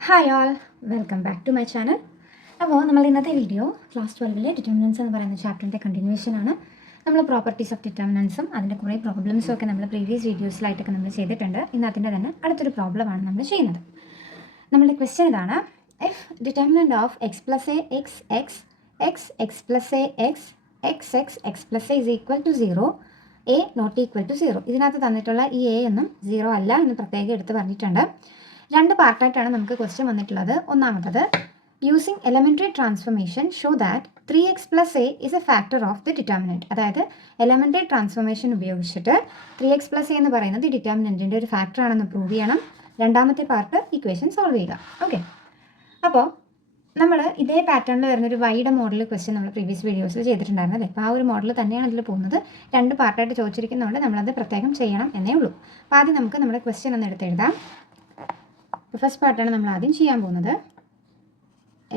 Hi all, welcome back to my channel. അപ്പോൾ നമ്മൾ ഇന്നത്തെ വീഡിയോ ക്ലാസ് 12 ഡിറ്റർമിനൻസ് എന്ന് പറയുന്ന ചാപ്റ്ററിൻ്റെ കണ്ടിന്യൂഷനാണ്. നമ്മൾ പ്രോപ്പർട്ടീസ് ഓഫ് ഡിറ്റർമിനൻസും അതിൻ്റെ കുറേ പ്രോബ്ലംസും ഒക്കെ നമ്മൾ പ്രീവിയസ് വീഡിയോസിലായിട്ടൊക്കെ നമ്മൾ ചെയ്തിട്ടുണ്ട്. ഇന്ന് അതിൻ്റെ തന്നെ അടുത്തൊരു പ്രോബ്ലമാണ് നമ്മൾ ചെയ്യുന്നത്. നമ്മളുടെ ക്വസ്റ്റ്യൻ ഇതാണ്: if determinant of x plus a x x x x plus a x x x x plus a is equal to 0, a not equal to 0. ഇതിനകത്ത് തന്നിട്ടുള്ള ഈ എ ഒന്നും 0 അല്ല എന്ന് പ്രത്യേകം എടുത്ത് പറഞ്ഞിട്ടുണ്ട്. രണ്ട് പാർട്ടായിട്ടാണ് നമുക്ക് ക്വസ്റ്റ്യൻ വന്നിട്ടുള്ളത്. ഒന്നാമത്തത്, using elementary transformation show that 3x plus a is A factor of the determinant. അതായത് എലമെൻ്ററി ട്രാൻസ്ഫോർമേഷൻ ഉപയോഗിച്ചിട്ട് 3x പ്ലസ് എ എന്ന് പറയുന്നത് ഡിറ്റർമിനൻറ്റിൻ്റെ ഒരു ഫാക്ടർ ആണെന്ന് പ്രൂവ് ചെയ്യണം. രണ്ടാമത്തെ പാർട്ട് ഇക്വേഷൻ സോൾവ് ചെയ്യുക. ഓക്കെ, അപ്പോൾ നമ്മൾ ഇതേ പാറ്റേണിൽ വരുന്നൊരു വൈഡ് മോഡൽ ക്വസ്റ്റ്യൻ നമ്മൾ പ്രീവിയസ് വീഡിയോസിൽ ചെയ്തിട്ടുണ്ടായിരുന്നു അല്ലേ? അപ്പോൾ ആ ഒരു മോഡൽ തന്നെയാണ് ഇതിൽ പോകുന്നത്. രണ്ട് പാർട്ടായിട്ട് ചോദിച്ചിരിക്കുന്നതുകൊണ്ട് നമ്മളത് പ്രത്യേകം ചെയ്യണം എന്നേ ഉള്ളൂ. അപ്പോൾ ആദ്യം നമുക്ക് നമ്മുടെ ക്വസ്റ്റ്യൻ ഒന്ന് എടുത്തെഴുതാം. ഫസ്റ്റ് പാർട്ടാണ് നമ്മൾ ആദ്യം ചെയ്യാൻ പോകുന്നത്.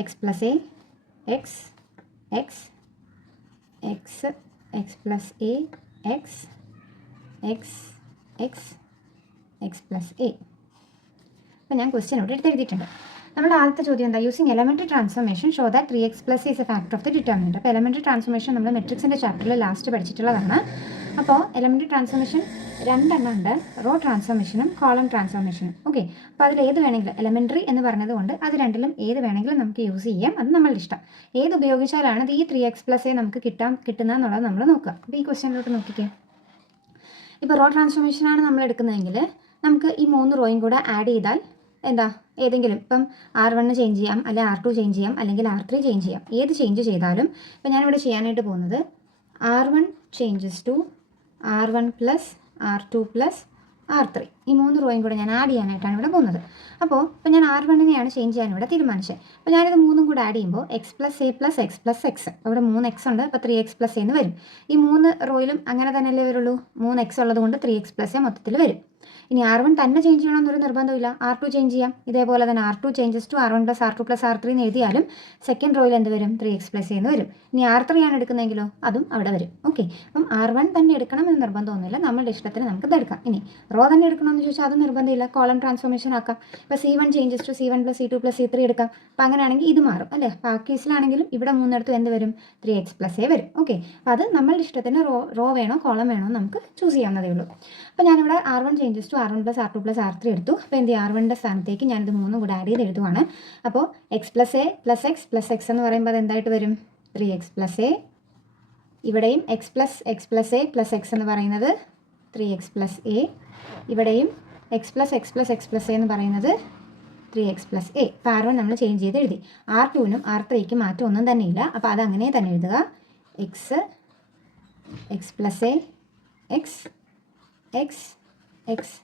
X plus a x x x x plus a x x x x plus A. അപ്പോൾ ഞാൻ ക്വസ്റ്റ്യൻ ഇവിടെ എടുത്തെഴുതിയിട്ടുണ്ട്. നമ്മുടെ ആദ്യത്തെ ചോദ്യം എന്താ? Using elementary transformation show that 3x plus is A factor of the determinant. അപ്പോൾ എലമെൻ്ററി ട്രാൻസ്ഫോർമേഷൻ നമ്മൾ മെട്രിക്സിൻ്റെ ചാപ്റ്ററിൽ ലാസ്റ്റ് പഠിച്ചിട്ടുള്ളതാണ്. അപ്പോൾ എലമെൻ്ററി ട്രാൻസ്ഫോർമേഷൻ രണ്ടെണ്ണം ഉണ്ട്: റോ ട്രാൻസ്ഫോർമേഷനും കോളം ട്രാൻസ്ഫോർമേഷനും. ഓക്കെ, അപ്പോൾ അതിൽ ഏത് വേണമെങ്കിലും, എലമെൻ്ററി എന്ന് പറഞ്ഞതുകൊണ്ട് അത് രണ്ടിലും ഏത് വേണമെങ്കിലും നമുക്ക് യൂസ് ചെയ്യാം. അത് നമ്മളുടെ ഇഷ്ടം. ഏത് ഉപയോഗിച്ചാലാണ് ഈ 3x പ്ലസ് എ നമുക്ക് കിട്ടുന്നതെന്നുള്ളത് നമ്മൾ നോക്കുക. അപ്പോൾ ഈ ക്വസ്റ്റ്യനിലോട്ട് നോക്കിക്കേ. ഇപ്പോൾ റോ ട്രാൻസ്ഫോർമേഷനാണ് നമ്മൾ എടുക്കുന്നതെങ്കിൽ നമുക്ക് ഈ 3 റോയും കൂടെ ആഡ് ചെയ്താൽ എന്താ, ഏതെങ്കിലും ഇപ്പം R1 ചേഞ്ച് ചെയ്യാം, അല്ലെങ്കിൽ R2 ചേഞ്ച് ചെയ്യാം, അല്ലെങ്കിൽ R3 ചേഞ്ച് ചെയ്യാം. ഏത് ചേഞ്ച് ചെയ്താലും ഇപ്പം ഞാനിവിടെ ചെയ്യാനായിട്ട് പോകുന്നത് R1 changes to R1 plus R2 plus R3, ഈ 3 റോയും കൂടെ ഞാൻ ആഡ് ചെയ്യാനായിട്ടാണ് ഇവിടെ പോകുന്നത്. അപ്പോൾ ഇപ്പം ഞാൻ R1നെയാണ് ചേഞ്ച് ചെയ്യാൻ ഇവിടെ തീരുമാനിച്ചത്. അപ്പോൾ ഞാനിത് 3 കൂടെ ആഡ് ചെയ്യുമ്പോൾ X plus a plus X plus X, അവിടെ 3x ഉണ്ട്. അപ്പോൾ 3x പ്ലസ് എന്ന് വരും. ഈ 3 റോയിലും അങ്ങനെ തന്നെയല്ലേ വരുള്ളൂ. 3x ഉള്ളത് കൊണ്ട് 3x പ്ലസ് എ മൊത്തത്തിൽ വരും. ഇനി R1 തന്നെ ചേഞ്ച് ചെയ്യണമെന്നൊരു നിർബന്ധമില്ല. R2 ചേഞ്ച് ചെയ്യാം. ഇതേപോലെ തന്നെ R2 changes to R1 plus R2 plus R3 എന്ന് എഴുതിയാലും സെക്കൻഡ് റോയിൽ എന്ത് വരും? 3x പ്ലസ് എന്ന് വരും. ഇനി R3 ആണ് എടുക്കുന്നതെങ്കിലോ അതും അവിടെ വരും. ഓക്കെ, അപ്പം R1 തന്നെ എടുക്കണം എന്ന് നിർബന്ധമൊന്നുമില്ല. നമ്മളുടെ ഇഷ്ടത്തിന് നമുക്ക് ഇതെടുക്കാം. ഇനി റോ തന്നെ എടുക്കണമെന്ന് ചോദിച്ചാൽ അത് നിർബന്ധമില്ല. കോളം ട്രാൻസ്ഫോർമേഷൻ ആക്കാം. ഇപ്പോൾ C1 changes to C1 plus C2 plus C3 എടുക്കാം. അപ്പോൾ അങ്ങനെയാണെങ്കിൽ ഇത് മാറും അല്ലേ? അപ്പോൾ ആ കേസിലാണെങ്കിലും ഇവിടെ 3 എന്ത് വരും? 3x പ്ലസ് എ വരും. ഓക്കെ, അപ്പോൾ അത് നമ്മളുടെ ഇഷ്ടത്തിന് റോ വേണോ കോളം വേണോ നമുക്ക് ചൂസ് ചെയ്യാവുന്നതേ ഉള്ളൂ. അപ്പോൾ ഞാനിവിടെ R1 changes to R1 plus R2 plus R3 എടുത്തു. അപ്പോൾ എന്ത് ചെയ്യും? R1ൻ്റെ സ്ഥാനത്തേക്ക് ഞാനിത് 3 കൂടെ ആഡ് ചെയ്ത് എഴുതുവാണ്. അപ്പോൾ x plus a plus x എന്ന് പറയുമ്പോൾ അത് എന്തായിട്ട് വരും? 3x plus a. ഇവിടെയും x plus a plus x എന്ന് പറയുന്നത് 3x പ്ലസ് എ. ഇവിടെയും എക്സ് പ്ലസ് എ എന്ന് പറയുന്നത് 3x പ്ലസ് എ. അപ്പോൾ R1 നമ്മൾ ചേഞ്ച് ചെയ്ത് എഴുതി. R2നും R3ക്കും മാറ്റം ഒന്നും തന്നെ ഇല്ല. അപ്പോൾ അത് അങ്ങനെ തന്നെ എഴുതുക. X plus a x x x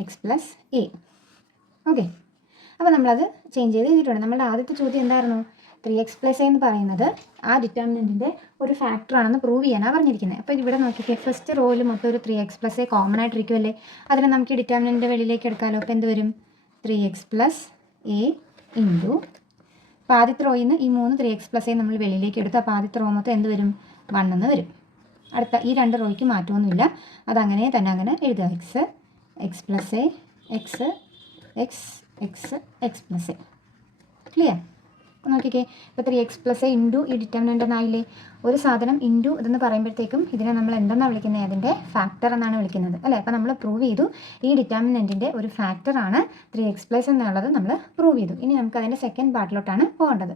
x plus A. Okay, അപ്പോൾ നമ്മളത് ചേഞ്ച് ചെയ്ത് എഴുതിയിട്ടുണ്ട്. നമ്മുടെ ആദ്യത്തെ ചോദ്യം എന്തായിരുന്നു? 3x പ്ലസ് എ എന്ന് പറയുന്നത് ആ ഡിറ്റർമിനൻറ്റിൻ്റെ ഒരു ഫാക്ടറാണെന്ന് പ്രൂവ് ചെയ്യാനാണ് പറഞ്ഞിരിക്കുന്നത്. അപ്പോൾ ഇവിടെ നോക്കിക്കേ, ഫസ്റ്റ് റോയിൽ മൊത്തം ഒരു 3x പ്ലസ് എ കോമൺ ആയിട്ടിരിക്കുമല്ലേ? അതിനെ നമുക്ക് ഈ ഡിറ്റർമിനൻറ്റിൻ്റെ വെളിയിലേക്ക് എടുക്കാമല്ലോ. അപ്പോൾ എന്ത് വരും? 3x പ്ലസ് എ ഇൻറ്റു, അപ്പോൾ ആദ്യത്തെ റോയിൽ നിന്ന് ഈ 3 3x പ്ലസ് എ നമ്മൾ വെളിയിലേക്ക് എടുത്തു. അപ്പോൾ ആദ്യത്തെ റോ മൊത്തം എന്ത് വരും? 1 എന്ന് വരും. അടുത്ത ഈ 2 റോയ്ക്ക് മാറ്റമൊന്നുമില്ല. അതങ്ങനെ തന്നെ അങ്ങനെ എഴുതുക. X plus a x x x x plus A. Clear? നോക്കിക്കേ, ഇപ്പോൾ 3x പ്ലസ് എ ഇൻറ്റു ഈ ഡിറ്റർമിനൻ്റ് എന്നായില്ലേ? ഒരു സാധനം ഇൻറ്റു ഇതെന്ന് പറയുമ്പോഴത്തേക്കും ഇതിനെ നമ്മൾ എന്തെന്നാണ് വിളിക്കുന്നത്? അതിൻ്റെ ഫാക്ടർ എന്നാണ് വിളിക്കുന്നത് അല്ലേ? അപ്പോൾ നമ്മൾ പ്രൂവ് ചെയ്തു ഈ ഡിറ്റർമിനൻറ്റിൻ്റെ ഒരു ഫാക്ടറാണ് 3x പ്ലസ് എന്നുള്ളത് നമ്മൾ പ്രൂവ് ചെയ്തു. ഇനി നമുക്ക് അതിൻ്റെ സെക്കൻഡ് പാർട്ടിലോട്ടാണ് പോകേണ്ടത്.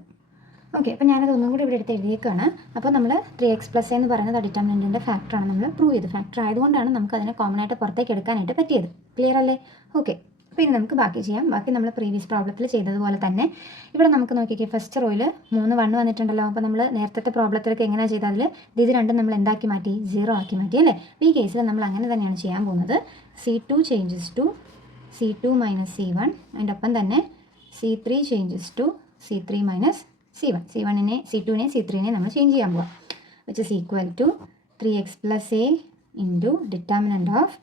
ഓക്കെ, അപ്പോൾ ഞാനത് ഒന്നും കൂടി ഇവിടെ എടുത്ത് എഴുതിയേക്കാണ്. അപ്പോൾ നമ്മൾ 3x പ്ലസ് എന്ന് പറയുന്നത് ഡിറ്റർമിനൻറ്റിൻ്റെ ഫാക്ടറാണ് നമ്മൾ പ്രൂവ് ചെയ്തു. ഫാക്ടർ ആയതുകൊണ്ടാണ് നമുക്ക് അതിനെ കോമൺ ആയിട്ട് പുറത്തേക്ക് എടുക്കാനായിട്ട് പറ്റിയത്. ക്ലിയർ അല്ലേ? ഓക്കെ, അപ്പോൾ ഇനി നമുക്ക് ബാക്കി ചെയ്യാം. ബാക്കി നമ്മൾ പ്രീവിയസ് പ്രോബ്ലത്തിൽ ചെയ്തതുപോലെ തന്നെ ഇവിടെ നമുക്ക് നോക്കിക്കേ, ഫസ്റ്റ് റോയിൽ 3 1 വന്നിട്ടുണ്ടല്ലോ. അപ്പോൾ നമ്മൾ നേരത്തെ പ്രോബ്ലത്തിലൊക്കെ എങ്ങനെയാണ് ചെയ്താൽ ഇത് രണ്ടും നമ്മൾ എന്താക്കി മാറ്റി? 0 ആക്കി മാറ്റി അല്ലേ? ഈ കേസിൽ നമ്മൾ അങ്ങനെ തന്നെയാണ് ചെയ്യാൻ പോകുന്നത്. C2 changes to C2 minus C1, അതിൻ്റെ ഒപ്പം തന്നെ C3 changes to C3 minus C1. C2നെ C3നെ നമ്മൾ ചേഞ്ച് ചെയ്യാൻ പോവാം. Which is equal to 3x plus a into determinant of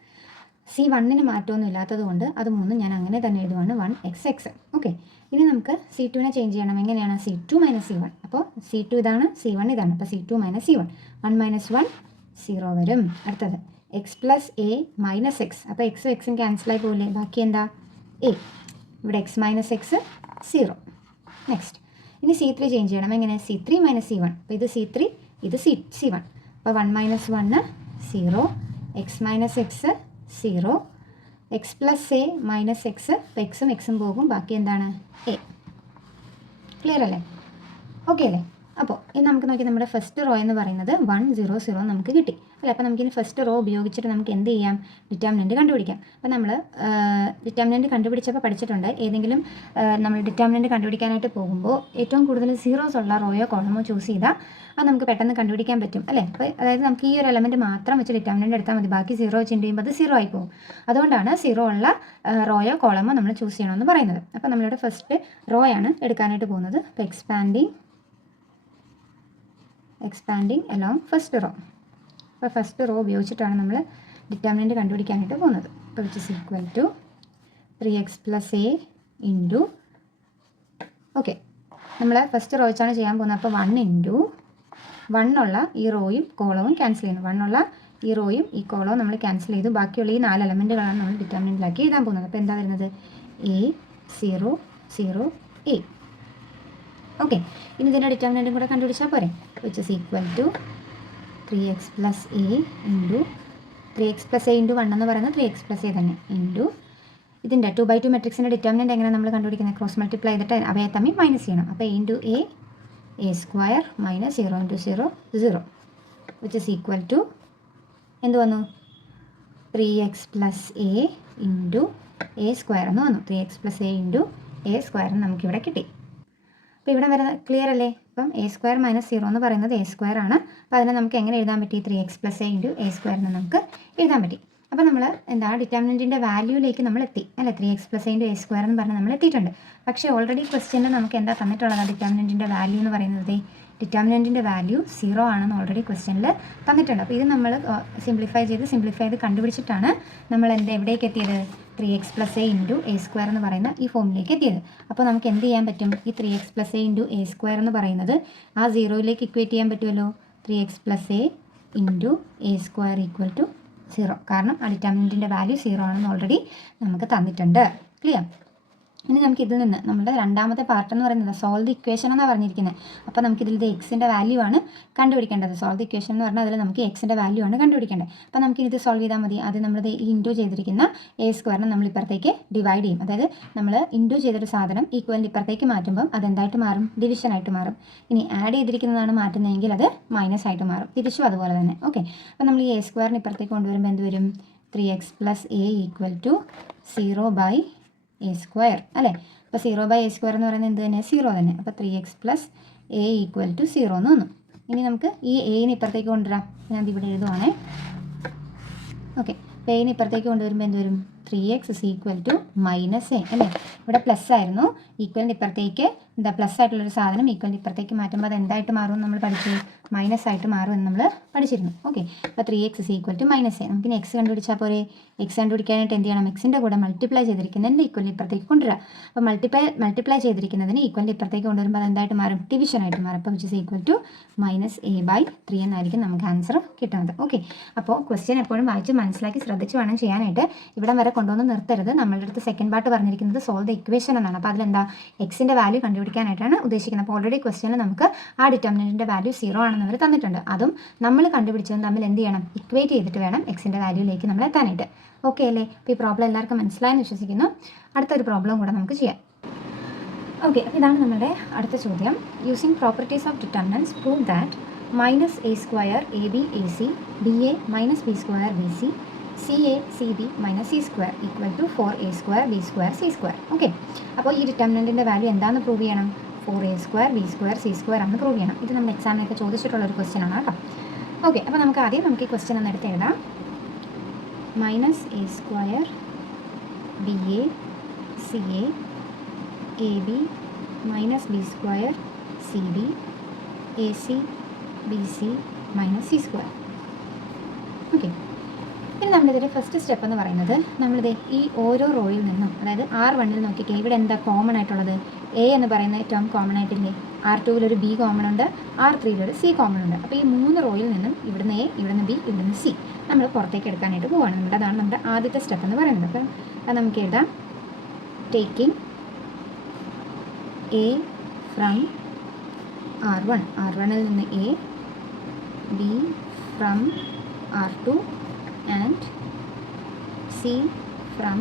C1ന് മാറ്റമൊന്നും ഇല്ലാത്തത് കൊണ്ട് അത് 3 ഞാൻ അങ്ങനെ തന്നെ എഴുതുവാണ് 1xx. ഓക്കെ, ഇനി നമുക്ക് C2നെ ചേഞ്ച് ചെയ്യണം. എങ്ങനെയാണ്? C2 minus C1. അപ്പോൾ C2 ഇതാണ്, C1 ഇതാണ്. അപ്പോൾ C2 മൈനസ് C1, 1 മൈനസ് 1 0 വരും. അടുത്തത് X plus A minus X. അപ്പോൾ എക്സും എക്സും ക്യാൻസലായി പോകില്ലേ? ബാക്കി എന്താ? എ. ഇവിടെ എക്സ് മൈനസ് എക്സ് 0. നെക്സ്റ്റ് ഇനി C3 ചേഞ്ച് ചെയ്യണം. എങ്ങനെ? C3 minus C1. അപ്പോൾ ഇത് C3, ഇത് C1. അപ്പോൾ 1 minus 1 0, X minus X 0, X plus A minus X. അപ്പോൾ എക്സും എക്സും പോകും, ബാക്കി എന്താണ്? എ. ക്ലിയർ അല്ലേ? ഓക്കെ അല്ലേ? അപ്പോൾ ഇനി നമുക്ക് നോക്കി നമ്മുടെ ഫസ്റ്റ് റോ എന്ന് പറയുന്നത് 1 0 0 നമുക്ക് കിട്ടി അല്ലേ. അപ്പോൾ നമുക്കിനി ഫസ്റ്റ് റോ ഉപയോഗിച്ചിട്ട് നമുക്ക് എന്ത് ചെയ്യാം? ഡിറ്റർമിനൻറ്റ് കണ്ടുപിടിക്കാം. അപ്പോൾ നമ്മൾ ഡിറ്റർമിനൻറ്റ് കണ്ടുപിടിച്ചപ്പോൾ പഠിച്ചിട്ടുണ്ട്, ഏതെങ്കിലും നമ്മൾ ഡിറ്റർമിനൻറ്റ് കണ്ടുപിടിക്കാനായിട്ട് പോകുമ്പോൾ ഏറ്റവും കൂടുതൽ സീറോസ് ഉള്ള റോയോ കോളമോ ചൂസ് ചെയ്താൽ അത് നമുക്ക് പെട്ടെന്ന് കണ്ടുപിടിക്കാൻ പറ്റും അല്ലേ. അപ്പോൾ അതായത് നമുക്ക് ഈ ഒരു എലമെൻറ്റ് മാത്രം വെച്ച് ഡിറ്റർമിനൻറ്റ് എടുത്താൽ മതി, ബാക്കി 0 വെച്ച് ചെയ്യുമ്പോൾ അത് 0 ആയി പോകും. അതുകൊണ്ടാണ് 0 ഉള്ള റോയോ കോളമോ നമ്മൾ ചൂസ് ചെയ്യണമെന്ന് പറയുന്നത്. അപ്പോൾ നമ്മളിവിടെ ഫസ്റ്റ് റോ ആണ് എടുക്കാനായിട്ട് പോകുന്നത്. അപ്പോൾ എക്സ്പാൻഡിങ് along ഫസ്റ്റ് റോ. അപ്പോൾ ഫസ്റ്റ് റോ ഉപയോഗിച്ചിട്ടാണ് നമ്മൾ ഡിറ്റർമിനൻറ്റ് കണ്ടുപിടിക്കാനായിട്ട് പോകുന്നത്. അപ്പോൾ which is equal to 3x + a into, okay നമ്മൾ ഫസ്റ്റ് റോ വെച്ചാണ് ചെയ്യാൻ പോകുന്നത്. അപ്പോൾ 1 ഇൻറ്റു 1 ഉള്ള ഈ റോയും കോളവും ക്യാൻസൽ ചെയ്യുന്നു. 1 ഉള്ള ഈ റോയും ഈ കോളവും നമ്മൾ ക്യാൻസൽ ചെയ്തു. ബാക്കിയുള്ള ഈ 4 എലമെൻറ്റുകളാണ് നമ്മൾ ഡിറ്റർമിനൻറ്റിലാക്കി എഴുതാൻ പോകുന്നത്. അപ്പോൾ എന്താ വരുന്നത്? a 0 0 a. ഓക്കെ, ഇനി ഇതിൻ്റെ ഡിറ്റർമിനൻറ്റും കൂടെ കണ്ടുപിടിച്ചാൽ പോരെ. Which is equal to 3x + a into 3x + a into 1 എന്ന് പറയുന്നത് 3x + a തന്നെ ഇൻറ്റു ഇതിൻ്റെ 2/2 മെട്രിക്സിൻ്റെ ഡിറ്റർമിനൻറ്റ് എങ്ങനെ നമ്മൾ കണ്ടുപിടിക്കുന്നത്? ക്രോസ് മൾട്ടിപ്ലൈ ചെയ്തിട്ട് അവയെ തമ്മിൽ മൈനസ് ചെയ്യണം. അപ്പോൾ a into a square minus 0 into 0 0 which is equal to എന്ത് വന്നു? 3x + a into a square എന്ന് വന്നു. 3x + a into a square നമുക്കിവിടെ കിട്ടി. അപ്പോൾ ഇവിടെ വരുന്നത് ക്ലിയർ അല്ലേ? അപ്പം a സ്ക്വയർ മൈനസ് 0 എന്ന് പറയുന്നത് a സ്ക്വയർ ആണ്. അപ്പോൾ അതിനെ നമുക്ക് എങ്ങനെ എഴുതാൻ പറ്റി? 3x + a into a square എന്ന് നമുക്ക് എഴുതാൻ പറ്റി. അപ്പോൾ നമ്മൾ ഡിറ്റർമിനൻറ്റിൻ്റെ വാല്യൂയിലേക്ക് നമ്മൾ എത്തി അല്ലേ. 3x + a into a square എന്ന് പറഞ്ഞ് നമ്മൾ എത്തിയിട്ടുണ്ട്. പക്ഷേ ഓൾറെഡി ക്വസ്റ്റ്യനിൽ നമുക്ക് എന്താ തന്നിട്ടുള്ളത്? ഡിറ്റർമിനൻറ്റിൻ്റെ വാല്യൂ എന്ന് പറയുന്നത് ഡിറ്റർമിനൻറ്റിൻ്റെ വാല്യൂ 0 ആണെന്ന് ഓൾറെഡി ക്വസ്റ്റ്യനിൽ തന്നിട്ടുണ്ട്. അപ്പോൾ ഇത് നമ്മൾ സിംപ്ലിഫൈ ചെയ്ത് കണ്ടുപിടിച്ചിട്ടാണ് നമ്മൾ എവിടേക്ക് എത്തിയത്? 3x + a into a square എന്ന് പറയുന്ന ഈ ഫോമിലേക്ക് എത്തിയത്. അപ്പോൾ നമുക്ക് എന്ത് ചെയ്യാൻ പറ്റും? ഈ 3x + a into a square എന്ന് പറയുന്നത് ആ 0യിലേക്ക് ഇക്വേറ്റ് ചെയ്യാൻ പറ്റുമല്ലോ. 3x + a into a square equal to 0. കാരണം ആ ഡിറ്റർമിനൻറ്റിൻ്റെ വാല്യൂ 0 ആണെന്ന് ഓൾറെഡി നമുക്ക് തന്നിട്ടുണ്ട്. ക്ലിയർ? ഇനി നമുക്ക് ഇതിൽ നിന്ന് നമ്മുടെ രണ്ടാമത്തെ പാർട്ട് എന്ന് പറയുന്നത് സോൾവ് ദി ഇക്വേഷൻ എന്നാണ് പറഞ്ഞിരിക്കുന്നത്. അപ്പോൾ നമുക്കിതിൽ ഇത് എക്സിൻ്റെ വാല്യൂ ആണ് കണ്ടുപിടിക്കേണ്ടത്. സോൾവ് ദി ഇക്വേഷൻ എന്ന് പറഞ്ഞാൽ അതിൽ നമുക്ക് എക്സിൻ്റെ വാല്യൂ ആണ് കണ്ടുപിടിക്കേണ്ടത്. അപ്പോൾ നമുക്ക് ഇത് സോൾവ് ചെയ്താൽ മതി. അത് നമ്മൾ ഈ ഇൻറ്റു ചെയ്തിരിക്കുന്ന a സ്ക്വയറിനെ നമ്മൾ ഇപ്പുറത്തേക്ക് ഡിവൈഡ് ചെയ്യും. അതായത് നമ്മൾ ഇൻറ്റു ചെയ്തൊരു സാധനം ഈക്വലിൻ്റെ ഇപ്പുറത്തേക്ക് മാറ്റുമ്പം അതെന്തായിട്ട് മാറും? ഡിവിഷനായിട്ട് മാറും. ഇനി ആഡ് ചെയ്തിരിക്കുന്നതാണ് മാറ്റുന്നതെങ്കിൽ അത് മൈനസ് ആയിട്ട് മാറും. തിരിച്ചും അതുപോലെ തന്നെ. ഓക്കെ, അപ്പോൾ നമ്മൾ ഈ a സ്ക്വയറിന് ഇപ്പുറത്തേക്ക് കൊണ്ടുവരുമ്പോൾ എന്ത് വരും? 3x + a equal to 0/a square അല്ലേ. അപ്പോൾ 0/a സ്ക്വയർ എന്ന് പറയുന്നത് എന്ത് തന്നെ? 0 തന്നെ. അപ്പോൾ 3x + a ഈക്വൽ ടു 0 എന്ന് വന്നു. ഇനി നമുക്ക് ഈ എയിന് ഇപ്പുറത്തേക്ക് കൊണ്ടുവരാം. ഞാൻ ഇവിടെ എഴുതുവാണേ. ഓക്കെ, അപ്പോൾ എയിന് ഇപ്പുറത്തേക്ക് കൊണ്ടുവരുമ്പോൾ എന്ത് വരും? 3x ഈക്വൽ ടു -a അല്ലേ. ഇവിടെ പ്ലസ് ആയിരുന്നു, ഈക്വലിൻ്റെ ഇപ്പുറത്തേക്ക് പ്ലസ് ആയിട്ടുള്ളൊരു സാധനം ഈക്വലിൻ്റെ ഇപ്പുറത്തേക്ക് മാറ്റുമ്പോൾ അത് എന്തായിട്ട് മാറും നമ്മൾ പഠിച്ചു? മൈനസ് ആയിട്ട് മാറും എന്ന് നമ്മൾ പഠിച്ചിരുന്നു. ഓക്കെ, അപ്പോൾ 3x ഈക്വൽ ടു -a. നമുക്കിനി എക്സ് കണ്ടുപിടിച്ചാൽ പോരെ. എക്സ് കണ്ടുപിടിക്കാനായിട്ട് എന്ത് ചെയ്യണം? എക്സിൻ്റെ കൂടെ മൾട്ടിപ്ലൈ ചെയ്തിരിക്കുന്നതിൻ്റെ ഈക്വലിൻ്റെ ഇപ്പുറത്തേക്ക് കൊണ്ടുവരിക. അപ്പോൾ മൾട്ടിപ്ലൈ ചെയ്തിരിക്കുന്നതിന് ഈക്വലിൻ്റെ ഇപ്പുറത്തേക്ക് കൊണ്ടുവരുമ്പോൾ അത് എന്തായിട്ട് മാറും? ഡിവിഷനായിട്ട് മാറും. അപ്പോൾ which is equal to -a/3 എന്നായിരിക്കും നമുക്ക് ആൻസർ കിട്ടുന്നത്. ഓക്കെ, അപ്പോൾ ക്വസ്റ്റ്യൻ എപ്പോഴും വായിച്ച് മനസ്സിലാക്കി ശ്രദ്ധിച്ച് വേണം ചെയ്യാനായിട്ട്. ഇവിടം വരെ കൊണ്ടുവന്ന് നിർത്തരുത്. നമ്മളുടെ അടുത്ത് സെക്കൻഡ് പാർട്ട് പറഞ്ഞിരിക്കുന്നത് സോൾവ് ദ ഇക്വേഷൻ എന്നാണ്. അപ്പോൾ അതിലെന്താ? എക്സിൻ്റെ വാല്യൂ കണ്ടുപിടിക്കാനായിട്ടാണ് ഉദ്ദേശിക്കുന്നത്. അപ്പോൾ ഓൾറെഡി ക്വസ്റ്റ്യനിൽ നമുക്ക് ആ ഡിറ്റർമിനൻറ്റിൻ്റെ വാല്യൂ 0 ആണെന്ന് അവർ തന്നിട്ടുണ്ട്. അതും നമ്മൾ കണ്ടുപിടിച്ചതും തമ്മിൽ എന്ത് ചെയ്യണം? ഇക്വേറ്റ് ചെയ്തിട്ട് വേണം എക്സിൻ്റെ വാല്യൂയിലേക്ക് നമ്മൾ എത്താനായിട്ട്. ഓക്കെ അല്ലേ? അപ്പോൾ ഈ പ്രോബ്ലം എല്ലാവർക്കും മനസ്സിലായെന്ന് വിശ്വസിക്കുന്നു. അടുത്തൊരു പ്രോബ്ലം കൂടെ നമുക്ക് ചെയ്യാം. ഓക്കെ, അപ്പോൾ ഇതാണ് നമ്മുടെ അടുത്ത ചോദ്യം. Using properties of determinants prove that -a square ab ac ba - b square bc CA CB - C square equal to 4a square b square c square. Okay, അപ്പോൾ ഈ ഡിറ്റർമിനൻറ്റിൻ്റെ വാല്യൂ എന്താണെന്ന് പ്രൂവ് ചെയ്യണം? 4a square b square c square ആണെന്ന് prove ചെയ്യണം. ഇത് നമ്മുടെ എക്സാമിനൊക്കെ ചോദിച്ചിട്ടുള്ളൊരു question ആണ് കേട്ടോ. ഓക്കെ, അപ്പോൾ നമുക്ക് ഈ ക്വസ്റ്റ്യൻ ഒന്ന് എടുത്ത് എഴുതാം. -a square ba ca ab - b square cb ac bc - c square. Okay, ഇനി നമ്മളിതിൻ്റെ ഫസ്റ്റ് സ്റ്റെപ്പ് എന്ന് പറയുന്നത് നമ്മളിത് ഈ ഓരോ റോയിൽ നിന്നും, അതായത് R1 നോക്കിക്കേ, ഇവിടെ എന്താ കോമൺ ആയിട്ടുള്ളത്? a എന്ന് പറയുന്ന ടേം കോമൺ ആയിട്ടില്ലേ? R2 ഒരു b കോമൺ ഉണ്ട്, R3 ഒരു c കോമൺ ഉണ്ട്. അപ്പോൾ ഈ 3 റോയിൽ നിന്നും ഇവിടുന്ന് a, ഇവിടുന്ന് b, ഇവിടുന്ന് c നമ്മൾ പുറത്തേക്ക് എടുക്കാനായിട്ട് പോവുകയാണ്. അതാണ് നമ്മുടെ ആദ്യത്തെ സ്റ്റെപ്പ് എന്ന് പറയുന്നത്. അപ്പം അത് നമുക്ക് എഴുതാം. ടേക്കിംഗ് എ ഫ്രം R1, R1ൽ നിന്ന് A, B from R2 and C from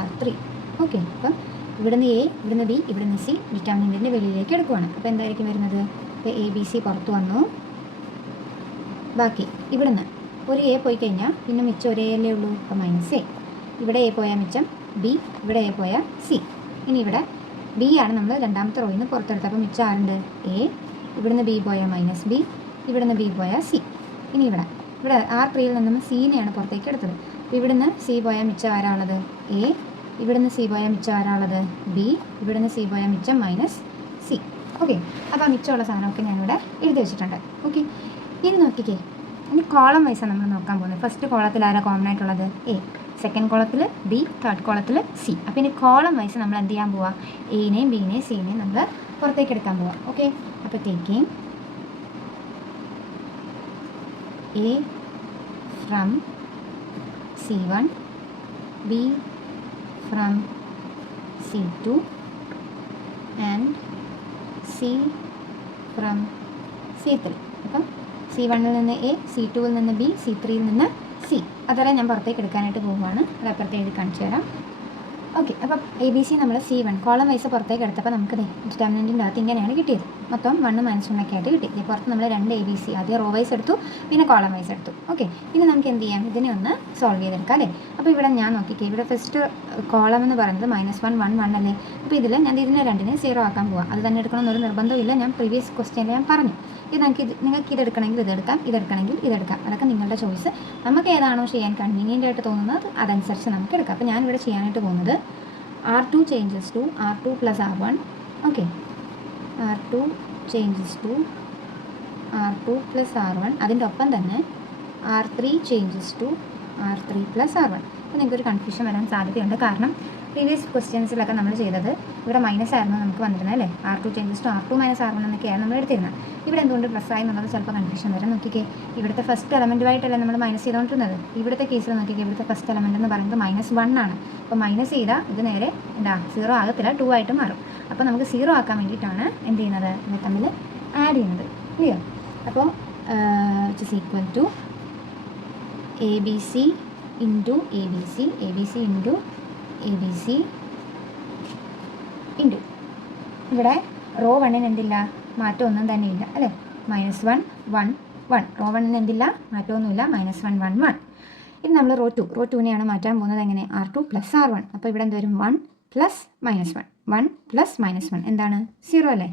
R3. Okay, അപ്പം ഇവിടുന്ന് എ, ഇവിടുന്ന് ബി, ഇവിടുന്ന് സി ഡിറ്റർമിനൻറ്റിൻ്റെ വെളിയിലേക്ക് എടുക്കുവാണ്. അപ്പോൾ എന്തായിരിക്കും വരുന്നത്? ഇപ്പോൾ എ ബി സി പുറത്ത് വന്നു. ബാക്കി ഇവിടുന്ന് ഒരു എ പോയി കഴിഞ്ഞാൽ പിന്നെ മിച്ചം ഒരേ അല്ലേ ഉള്ളൂ. അപ്പോൾ മൈനസ് എ, ഇവിടെ എ പോയാൽ മിച്ചം ബി, ഇവിടെ എ പോയാൽ സി. ഇനി ഇവിടെ ബി ആണ് നമ്മൾ രണ്ടാമത്തെ റോയിൽ നിന്ന് പുറത്തെടുത്തത്. അപ്പോൾ മിച്ചം ആരുണ്ട്? എ, ഇവിടുന്ന് ബി പോയാൽ മൈനസ് ബി, ഇവിടുന്ന് ബി പോയാൽ സി. ഇനി ഇവിടെ R3യിൽ നിന്നും സീനെയാണ് പുറത്തേക്ക് എടുത്തത്. അപ്പോൾ ഇവിടുന്ന് സി പോയാൽ മിച്ചം ആരാളുള്ളത്? എ, ഇവിടുന്ന് സി പോയാൽ മിച്ചം ആരാളുള്ളത്? ബി, ഇവിടുന്ന് സി പോയാൽ മിച്ചം മൈനസ് സി. ഓക്കെ, അപ്പോൾ മിച്ചമുള്ള സാധനമൊക്കെ ഞാനിവിടെ എഴുതി വെച്ചിട്ടുണ്ട്. ഓക്കെ, ഇനി നോക്കിക്കേ, ഇനി കോളം വൈസാണ് നമ്മൾ നോക്കാൻ പോകുന്നത്. ഫസ്റ്റ് കോളത്തിൽ ആരാ കോമൺ ആയിട്ടുള്ളത്? എ, സെക്കൻഡ് കോളത്തിൽ ബി, തേർഡ് കോളത്തിൽ സി. അപ്പോൾ ഇനി കോളം വൈസ് നമ്മൾ എന്ത് ചെയ്യാൻ പോവാം? എനെയും ബിനെയും സിനെയും നമ്മൾ പുറത്തേക്ക് എടുക്കാൻ പോവാം. ഓക്കെ, അപ്പോൾ taking A from C1, B from C2 and C from C3. അപ്പം C1ൽ നിന്ന് എ, C2ൽ നിന്ന് ബി, C3യിൽ നിന്ന് സി. അതെല്ലാം ഞാൻ പുറത്തേക്ക് എടുക്കാനായിട്ട് പോവുകയാണ്. അത് അപ്പുറത്തെ എഴുതി കാണിച്ചു തരാം. ഓക്കെ, അപ്പം എ ബി സി നമ്മൾ C1 കോളം വൈസ് പുറത്തേക്ക് എടുത്തപ്പോൾ നമുക്ക് ഡിറ്റർമിനൻറ്റിൻ്റെ അകത്ത് ഇങ്ങനെയാണ് കിട്ടിയത്. മൊത്തം 1 - 1 ഒക്കെ ആയിട്ട് കിട്ടി. പുറത്ത് നമ്മൾ 2 എ ബി സി ആദ്യം റോ വൈസ് എടുത്തു, പിന്നെ കോളം വൈസ് എടുത്തു. ഓക്കെ, ഇനി നമുക്ക് എന്ത് ചെയ്യാം? ഇതിനെ ഒന്ന് സോൾവ് ചെയ്തെടുക്കാം അല്ലേ. അപ്പോൾ ഇവിടെ ഞാൻ നോക്കിക്കേ, ഇവിടെ ഫസ്റ്റ് കോളം എന്ന് പറയുന്നത് -1 1 1 അല്ലേ. അപ്പോൾ ഇതിൽ ഞാൻ ഇതിനെ രണ്ടിനെ 0 ആക്കാൻ പോവാം. അത് തന്നെ എടുക്കണമെന്നൊരു നിർബന്ധമില്ല. ഞാൻ പ്രീവിയസ് ക്വസ്റ്റ്യനിൽ ഞാൻ പറഞ്ഞു, നിങ്ങൾക്ക് ഇതെടുക്കണമെങ്കിൽ ഇതെടുക്കാം, ഇതെടുക്കണമെങ്കിൽ ഇതെടുക്കാം. അതൊക്കെ നിങ്ങളുടെ ചോയ്സ്. നമുക്ക് ഏതാണോ ചെയ്യാൻ കൺവീനിയൻ്റ് ആയിട്ട് തോന്നുന്നത് അതനുസരിച്ച് നമുക്ക് എടുക്കാം. അപ്പോൾ ഞാനിവിടെ ചെയ്യാനായിട്ട് പോകുന്നത് R2 changes to R2 plus R1. Okay, R2 changes to R2 plus R1. അതിൻ്റെ ഒപ്പം തന്നെ R3 changes to R3 plus R1. അപ്പോൾ നിങ്ങൾക്കൊരു കൺഫ്യൂഷൻ വരാൻ സാധ്യതയുണ്ട്. കാരണം പ്രീവിയസ് ക്വസ്റ്റ്യൻസിലൊക്കെ നമ്മൾ ചെയ്തത് ഇവിടെ മൈനസ് ആയിരുന്നു നമുക്ക് വന്നിരുന്നത് അല്ലേ. R2 changes to R2 minus R1 എന്നൊക്കെയാണ് നമ്മൾ എടുത്തിരുന്നത്. ഇവിടെ എന്തുകൊണ്ട് പ്ലസ് ആയി എന്നുള്ളത് ചിലപ്പോൾ കൺഫ്യൂഷൻ വരാം. നോക്കിക്കേ, ഇവിടുത്തെ ഫസ്റ്റ് എലമെൻറ്റുമായിട്ടല്ലേ നമ്മൾ മൈനസ് ചെയ്തുകൊണ്ടിരുന്നത്. ഇവിടുത്തെ കേസിൽ നോക്കിക്കേ, ഇവിടുത്തെ ഫസ്റ്റ് എലമെൻറ്റ് എന്ന് പറയുന്നത് -1 ആണ്. അപ്പോൾ മൈനസ് ചെയ്താൽ ഇത് നേരെ 0 ആകത്തില്ല, 2 ആയിട്ട് മാറും. അപ്പോൾ നമുക്ക് 0 ആക്കാൻ വേണ്ടിയിട്ടാണ് എന്ത് ചെയ്യുന്നത്? ഇവ തമ്മിൽ ആഡ് ചെയ്യുന്നത്. ക്ലിയർ? അപ്പോൾ which is equal to ABC into ABC, ABC into ABC into ഇവിടെ റോ 1ന് എന്തില്ല? മാറ്റമൊന്നും തന്നെ ഇല്ല അല്ലേ. -1 1 1 റോ 1ന് എന്തില്ല? മാറ്റമൊന്നുമില്ല. -1 1 1. ഇനി നമ്മൾ റോ 2നെയാണ് മാറ്റാൻ പോകുന്നത്. എങ്ങനെ? R2 plus R1. അപ്പോൾ ഇവിടെ എന്ത് വരും? 1 plus -1 1 plus -1 എന്താണ്? 0 അല്ലേ.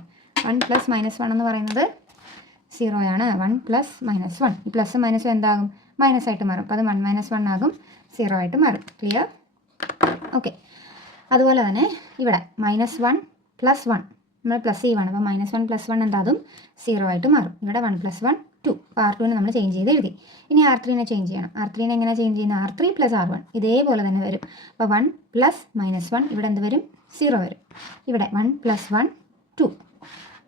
1 plus -1 എന്ന് പറയുന്നത് 0 ആണ്. 1 plus -1, ഈ പ്ലസ് മൈനസും എന്താകും? മൈനസ് ആയിട്ട് മാറും. അപ്പോൾ അത് 1 - 1 ആകും, 0 ആയിട്ട് മാറും. ക്ലിയർ? ഓക്കെ, അതുപോലെ തന്നെ ഇവിടെ -1 plus 1 നമ്മൾ പ്ലസ് ചെയ്യുവാണ്. അപ്പോൾ -1 plus 1 എന്താകും? 0 ആയിട്ട് മാറും. ഇവിടെ 1 plus 1 2. R2നെ നമ്മൾ ചേഞ്ച് ചെയ്ത് എഴുതി. ഇനി R3നെ ചേഞ്ച് ചെയ്യണം. R3നെ എങ്ങനെ ചേഞ്ച് ചെയ്യുന്നത്? R3 plus R1 ഇതേപോലെ തന്നെ വരും. അപ്പോൾ 1 plus -1 ഇവിടെ എന്ത് വരും? 0 വരും. ഇവിടെ 1 plus 1 2.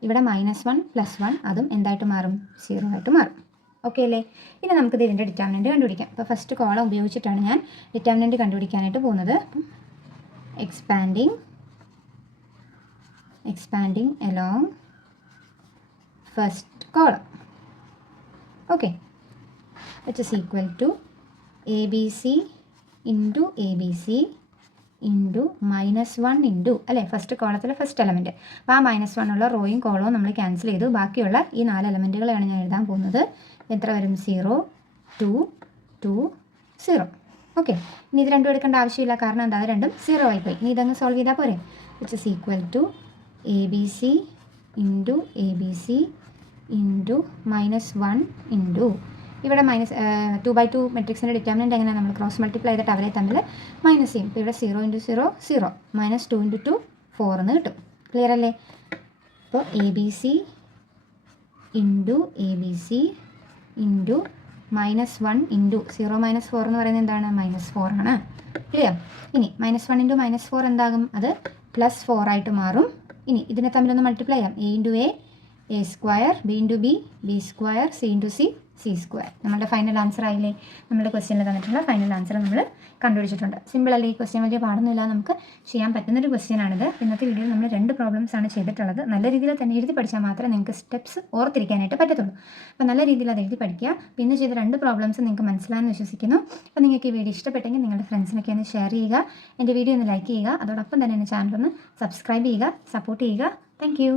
ഇവിടെ -1 plus 1 അതും എന്തായിട്ട് മാറും? 0 ആയിട്ട് മാറും. ഓക്കെ അല്ലേ. ഇനി നമുക്കിത് ഇതിൻ്റെ ഡിറ്റർമിനൻറ്റ് കണ്ടുപിടിക്കാം. അപ്പോൾ ഫസ്റ്റ് കോളം ഉപയോഗിച്ചിട്ടാണ് ഞാൻ ഡിറ്റർമിനൻറ്റ് കണ്ടുപിടിക്കാനായിട്ട് പോകുന്നത്. expanding along first column. Okay, which is equal to ABC into ABC into -1 into അല്ലേ ഫസ്റ്റ് കോളത്തിലെ ഫസ്റ്റ് എലമെൻറ്റ്. അപ്പോൾ ആ -1 ഉള്ള റോയും കോളവും നമ്മൾ ക്യാൻസൽ ചെയ്തു. ബാക്കിയുള്ള ഈ 4 എലമെൻറ്റുകളാണ് ഞാൻ എഴുതാൻ പോകുന്നത്. എത്ര വരും? 0 2 2 0. ഓക്കെ, ഇനി ഇത് രണ്ടും എടുക്കേണ്ട ആവശ്യമില്ല. കാരണം എന്താ? രണ്ടും 0 ആയിപ്പോയി. ഇനി ഇതങ്ങ് സോൾവ് ചെയ്താൽ പോരെ. Which is equal to ABC into ABC into -1 into ഇവിടെ -2/2 മെട്രിക്സിൻ്റെ ഡിറ്റർമിനൻറ്റ് എങ്ങനെയാണ്? നമ്മൾ ക്രോസ് മൾട്ടിപ്ലൈ ചെയ്തിട്ട് അവരെ തമ്മിൽ മൈനസ് ചെയ്യും. ഇപ്പോൾ ഇവിടെ 0 × 0 0 -2 × 2 4 എന്ന് കിട്ടും. ക്ലിയർ അല്ലേ? അപ്പോൾ ABC into ABC into -1 into 0 - 4 എന്ന് പറയുന്നത് എന്താണ്? -4 ആണ്. ക്ലിയർ? ഇനി -1 ഇൻറ്റു -4 എന്താകും? അത് +4 ആയിട്ട് മാറും. ഇനി ഇതിനെ തമ്മിലൊന്ന് മൾട്ടിപ്ലൈ ചെയ്യാം. A × A, A² B × B, B², C × C c². നമ്മുടെ ഫൈനൽ ആൻസർ ആയില്ലേ? നമ്മുടെ ക്വസ്റ്റ്യനിൽ തന്നിട്ടുള്ള ഫൈനൽ ആൻസർ നമ്മൾ കണ്ടുപിടിച്ചിട്ടുണ്ട്. സിമ്പിൾ അല്ലേ? ഈ ക്വസ്റ്റ്യൻ വലിയ പാടൊന്നുമില്ല, നമുക്ക് ചെയ്യാൻ പറ്റുന്നൊരു ക്വസ്റ്റ്യനാണിത്. ഇന്നത്തെ വീഡിയോയിൽ നമ്മൾ 2 പ്രോബ്ലംസ് ആണ് ചെയ്തിട്ടുള്ളത്. നല്ല രീതിയിൽ തന്നെ എഴുതി പഠിച്ചാൽ മാത്രമേ നിങ്ങൾക്ക് സ്റ്റെപ്സ് ഓർത്തിരിക്കാനായിട്ട് പറ്റത്തുള്ളൂ. അപ്പോൾ നല്ല രീതിയിൽ അത് എഴുതി പഠിക്കുക. പിന്നെ ചെയ്ത 2 പ്രോബ്ലംസ് നിങ്ങൾക്ക് മനസ്സിലായെന്ന് വിശ്വസിക്കുന്നു. അപ്പോൾ നിങ്ങൾക്ക് ഈ വീഡിയോ ഇഷ്ടപ്പെട്ടെങ്കിൽ നിങ്ങളുടെ ഫ്രണ്ട്സിനൊക്കെ ഒന്ന് ഷെയർ ചെയ്യുക, എൻ്റെ വീഡിയോ ഒന്ന് ലൈക്ക് ചെയ്യുക, അതോടൊപ്പം തന്നെ എൻ്റെ ചാനൽ ഒന്ന് സബ്സ്ക്രൈബ് ചെയ്യുക, സപ്പോർട്ട് ചെയ്യുക. Thank you.